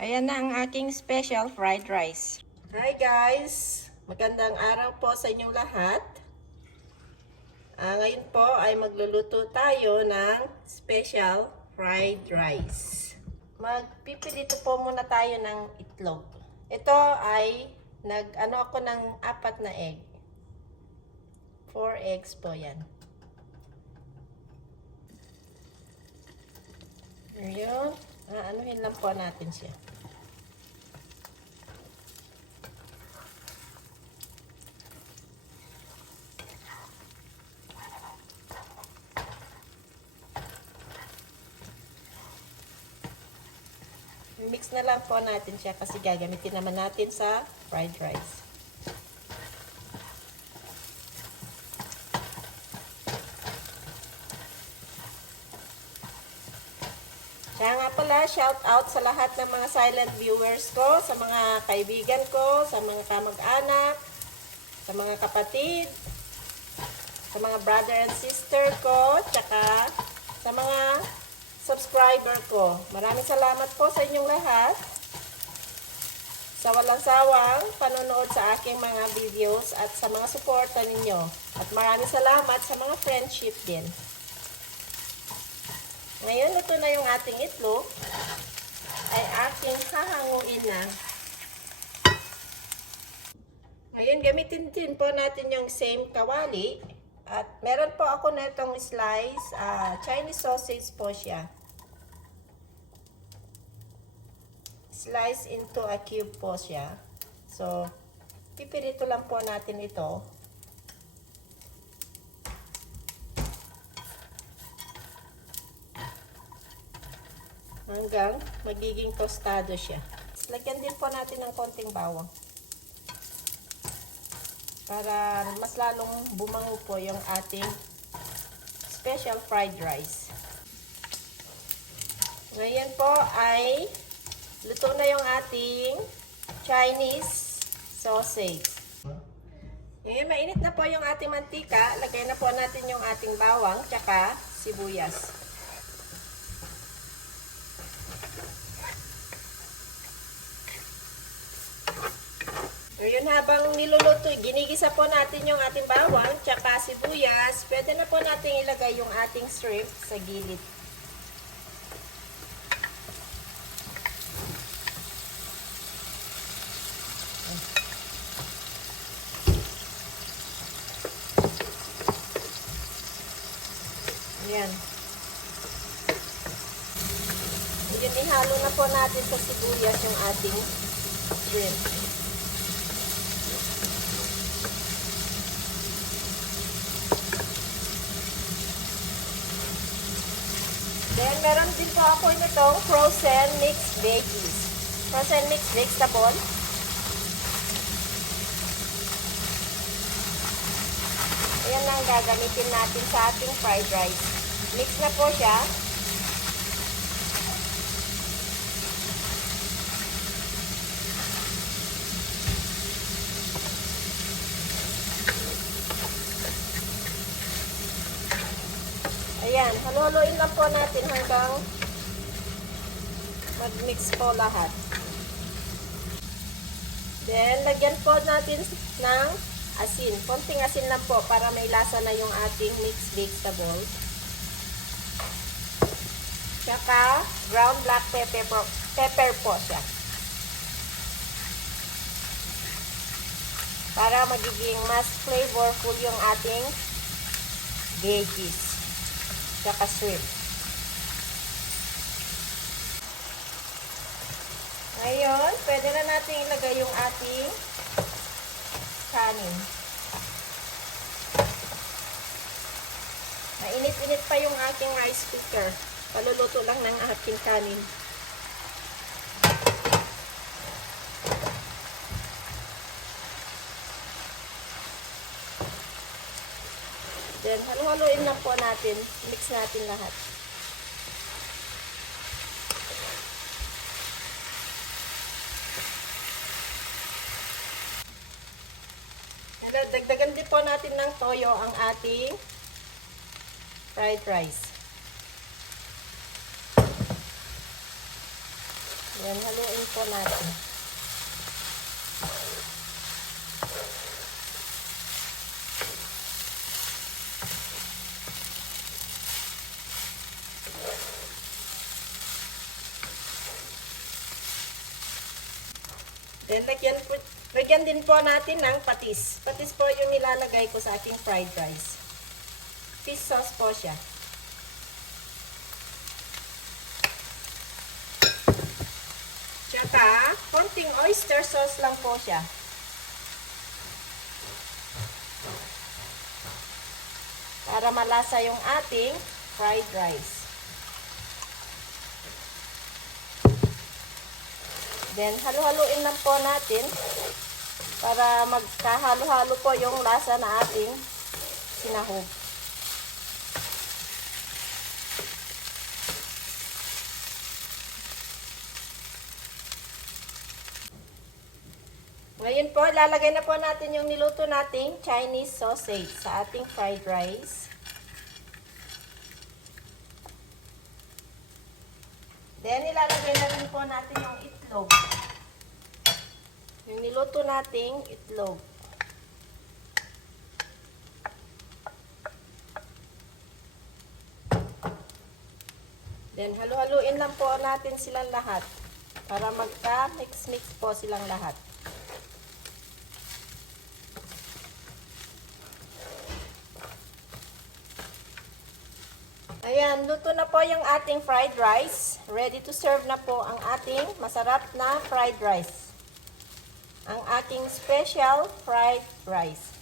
Ayan na ang aking special fried rice. Hi guys! Magandang araw po sa inyong lahat. Ngayon po ay magluluto tayo ng special fried rice. Magpipilito po muna tayo ng itlog. Ito ay nag-ano ako ng 4 na egg. 4 eggs po yan. Ngayon, anuhin lang po natin siya. Mix na lang po natin siya kasi gagamitin naman natin sa fried rice. Kaya nga pala, shout out sa lahat ng mga silent viewers ko, sa mga kaibigan ko, sa mga kamag-anak, sa mga kapatid, sa mga brother and sister ko, tsaka sa mga subscriber ko. Maraming salamat po sa inyong lahat sa walang sawang panonood sa aking mga videos at sa mga suporta ninyo. At maraming salamat sa mga friendship din. Ngayon, ito na yung ating itlog ay aking hahanguin na. Ngayon, gamitin din po natin yung same kawali. At meron po ako na itong slice, Chinese sausage po siya. Slice into a cube po siya. So, pipirito lang po natin ito. Hanggang magiging tostado siya. Lagyan din po natin ng konting bawang. Para mas lalong bumango po yung ating special fried rice. Ngayon po ay luto na yung ating Chinese sausage. Ngayon, mainit na po yung ating mantika. Lagay na po natin yung ating bawang tsaka sibuyas. Ngayon, habang niluluto, ginigisa po natin yung ating bawang tsaka sibuyas. Pwede na po natin ilagay yung ating shrimp sa gilid. Ayan. Ngayon, ihalo na po natin sa sibuyas yung ating shrimp. Then, meron din po ako nitong frozen mixed veggies. Frozen mixed vegetable. Ayan ang gagamitin natin sa ating fried rice. Mix na po siya. Ayan, haluhaluin lang po natin hanggang mag-mix po lahat. Then, lagyan po natin ng asin. Konting asin lang po para may lasa na yung ating mixed vegetable. Tsaka, ground black pepper po siya. Para magiging mas flavorful yung ating veggies. Tsaka shrimp. Ngayon, pwede na natin ilagay yung ating kanin. Mainit-init pa yung aking rice cooker. Paluluto lang ng aking kanin. Then, halu-haluin lang po natin. Mix natin lahat. Dagdagan din po natin ng toyo ang ating fried rice. Yan, haluin po natin. Then, lagyan din po natin ng patis. Patis po yung nilalagay ko sa aking fried rice. Fish sauce po siya. Tsaka, konting oyster sauce lang po siya. Para malasa yung ating fried rice. Then, halu-haluin lang po natin para magkahalo-halo po yung lasa na ating sinahog. Ngayon po, lalagay na po natin yung niluto nating Chinese sausage sa ating fried rice. Then, ilalagay na rin po natin yung itlog. Yung niluto nating itlog. Then, halu-haluin lang po natin silang lahat para magka-mix-mix po silang lahat. Ayan, luto na po yung ating fried rice. Ready to serve na po ang ating masarap na fried rice. Ang ating special fried rice.